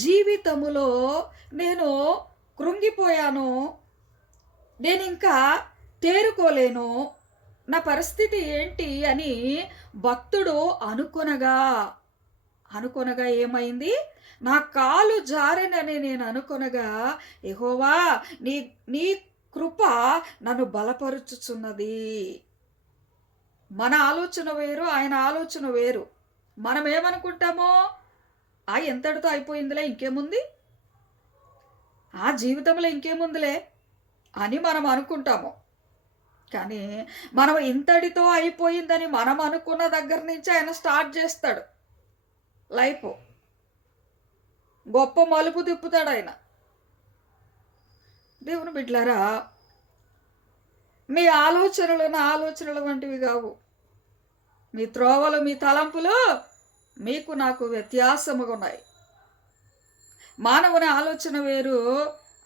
జీవితములో నేను కృంగిపోయాను, నేనింకా తేరుకోలేను, నా పరిస్థితి ఏంటి అని భక్తుడు అనుకొనగా ఏమైంది? నా కాలు జారెనని నేను అనుకొనగా, యెహోవా నీ నీ కృప నన్ను బలపరుచుచున్నది. మన ఆలోచన వేరు, ఆయన ఆలోచన వేరు. మనమేమనుకుంటామో, ఎంతటితో అయిపోయిందిలే ఇంకేముంది, జీవితంలో ఇంకేముందిలే అని మనం అనుకుంటాము. కానీ మనం ఇంతటితో అయిపోయిందని మనం అనుకున్న దగ్గర నుంచి ఆయన స్టార్ట్ చేస్తాడు లైఫ్. గొప్ప మలుపు తిప్పుతాడు ఆయన. దేవుని బిడ్డలారా, మీ ఆలోచనలు నా ఆలోచనలు వంటివి కావు. మీ త్రోవలు, మీ తలంపులు మీకు నాకు వ్యత్యాసముగా ఉన్నాయి. మానవుని ఆలోచన వేరు,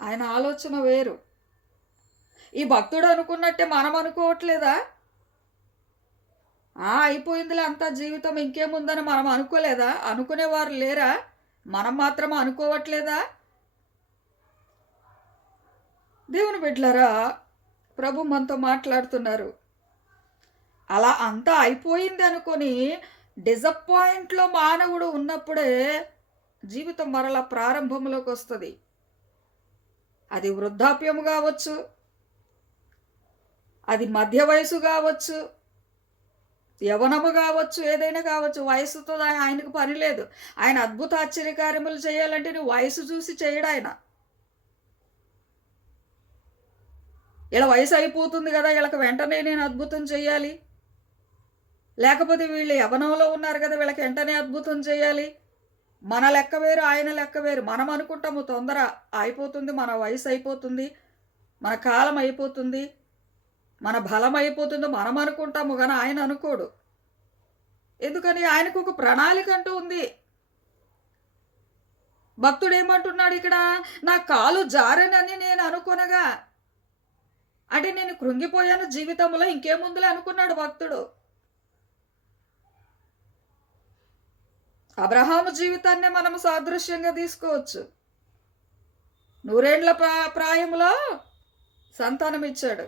ఆయన ఆలోచన వేరు. ఈ భక్తుడు అనుకున్నట్టే మనం అనుకోవట్లేదా? అయిపోయిందిలే అంతా జీవితం ఇంకేముందని మనం అనుకోలేదా? అనుకునేవారు లేరా? మనం మాత్రం అనుకోవట్లేదా? దేవుని బిడ్డలారా, ప్రభు మనతో మాట్లాడుతున్నారు. అలా అంతా అయిపోయింది అనుకొని డిసప్పాయింట్లో మానవుడు ఉన్నప్పుడే జీవితం మరలా ప్రారంభంలోకి వస్తుంది. అది వృద్ధాప్యము కావచ్చు, అది మధ్య వయసు కావచ్చు, యవనము కావచ్చు, ఏదైనా కావచ్చు. వయసుతో ఆయనకు పని లేదు. ఆయన అద్భుత ఆశ్చర్యకార్యములు చేయాలంటే నువ్వు వయసు చూసి చేయడు ఆయన. ఇలా వయసు అయిపోతుంది కదా, వీళ్ళకి వెంటనే నేను అద్భుతం చేయాలి, లేకపోతే వీళ్ళు యవనంలో ఉన్నారు కదా, వీళ్ళకి వెంటనే అద్భుతం చేయాలి. మన లెక్క వేరు, ఆయన లెక్క వేరు. మనం అనుకుంటాము తొందర అయిపోతుంది, మన వయసు అయిపోతుంది, మన కాలం అయిపోతుంది, మన బలం అయిపోతుందో మనం అనుకుంటాము, కానీ ఆయన అనుకోడు. ఎందుకని? ఆయనకు ఒక ప్రణాళిక అంటూ ఉంది. భక్తుడు ఏమంటున్నాడు ఇక్కడ? నా కాలు జారనని నేను అనుకొనగా, అంటే నేను కృంగిపోయాను జీవితంలో, ఇంకేముందులే అనుకున్నాడు భక్తుడు. అబ్రహాము జీవితాన్నే మనం సాదృశ్యంగా తీసుకోవచ్చు. 100 ఏళ్ల ప్రాయంలో సంతానం ఇచ్చాడు.